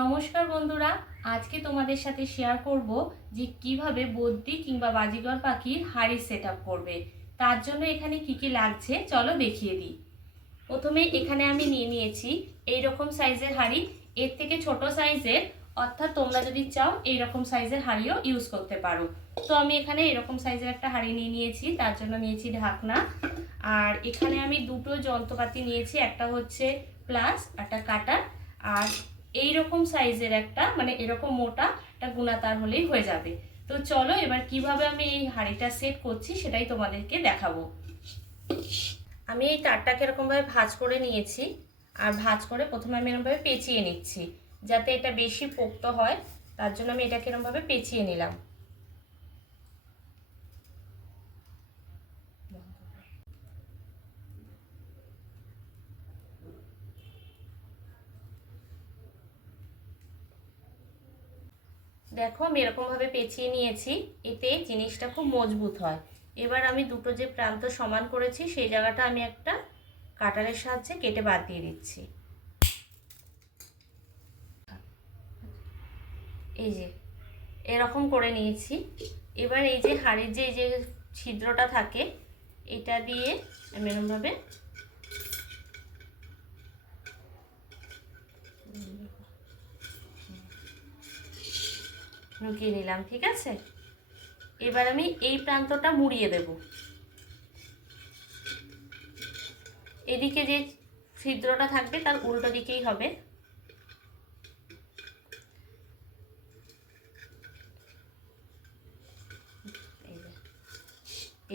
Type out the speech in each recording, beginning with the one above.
নমস্কার বন্ধুরা, আজকে তোমাদের সাথে শেয়ার করব যে কীভাবে বদ্যি কিংবা বাজিগর পাখির হাড়ি সেট করবে। তার জন্য এখানে কি কি লাগছে চলো দেখিয়ে দিই। প্রথমে এখানে আমি নিয়ে নিয়েছি এই রকম সাইজের হাড়ি। এর থেকে ছোট সাইজের অর্থাৎ তোমরা যদি চাও এই রকম সাইজের হাড়িও ইউজ করতে পারো। তো আমি এখানে এরকম সাইজের একটা হাড়ি নিয়ে নিয়েছি, তার জন্য নিয়েছি ঢাকনা। আর এখানে আমি দুটো যন্ত্রপাতি নিয়েছি, একটা হচ্ছে প্লাস একটা কাটার আর এই রকম সাইজের একটা মানে এরকম মোটা একটা গুণাতার হলেই হয়ে যাবে। তো চলো এবার কীভাবে আমি এই হাঁড়িটা সেট করছি সেটাই তোমাদেরকে দেখাবো। আমি এই তারটাকে এরকমভাবে ভাজ করে নিয়েছি আর ভাজ করে প্রথমে আমি এরকমভাবে পেঁচিয়ে নিচ্ছি, যাতে এটা বেশি পোক্ত হয়, তার জন্য আমি এটাকে এরকমভাবে পেঁচিয়ে নিলাম। দেখো, আমি এরকমভাবে পেঁচিয়ে নিয়েছি, এতে জিনিসটা খুব মজবুত হয়। এবার আমি দুটো যে প্রান্ত সমান করেছি, সেই জায়গাটা আমি একটা কাটারের সাহায্যে কেটে বাদ দিয়ে দিচ্ছি। এই যে, এরকম করে নিয়েছি। এবার এই যে হাড়ির যে এই যে ছিদ্রটা থাকে, এটা দিয়ে আমি এরকমভাবে ঢুকিয়ে নিলাম, ঠিক আছে? এবার আমি এই প্রান্তটা মুড়িয়ে দেব। এদিকে যে ছিদ্রটা থাকবে, তার উল্টো দিকেই হবে।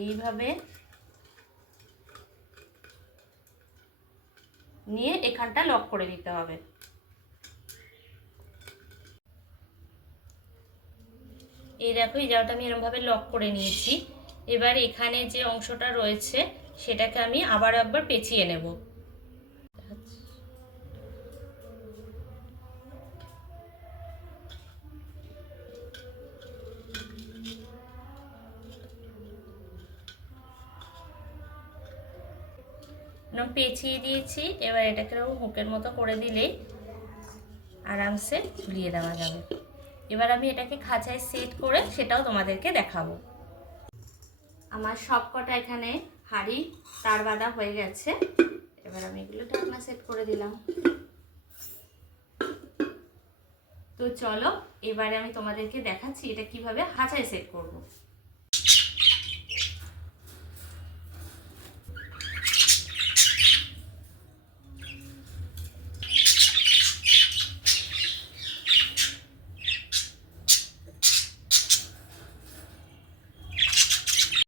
এইভাবে নিয়ে এখানটা লক করে দিতে হবে। এই দেখো, এই জায়গাটা আমি এরমভাবে লক করে নিয়েছি। এবার এখানে যে অংশটা রয়েছে, সেটাকে আমি আবার একবার পেঁচিয়ে নেব। পেঁচিয়ে দিয়েছি, এবার এটাকে হুকের মতো করে দিলেই আরামসে ঝুলিয়ে দেওয়া যাবে। এবার আমি এটাকে খাঁচায় সেট করে সেটাও তোমাদেরকে দেখাবো। আমার সবকটা এখানে হাড়ি, তার বাঁধা হয়ে গেছে। এবার আমি এগুলো ঢাকনা সেট করে দিলাম। তো চলো, এবারে আমি তোমাদেরকে দেখাচ্ছি এটা কীভাবে হাঁচায় সেট করব।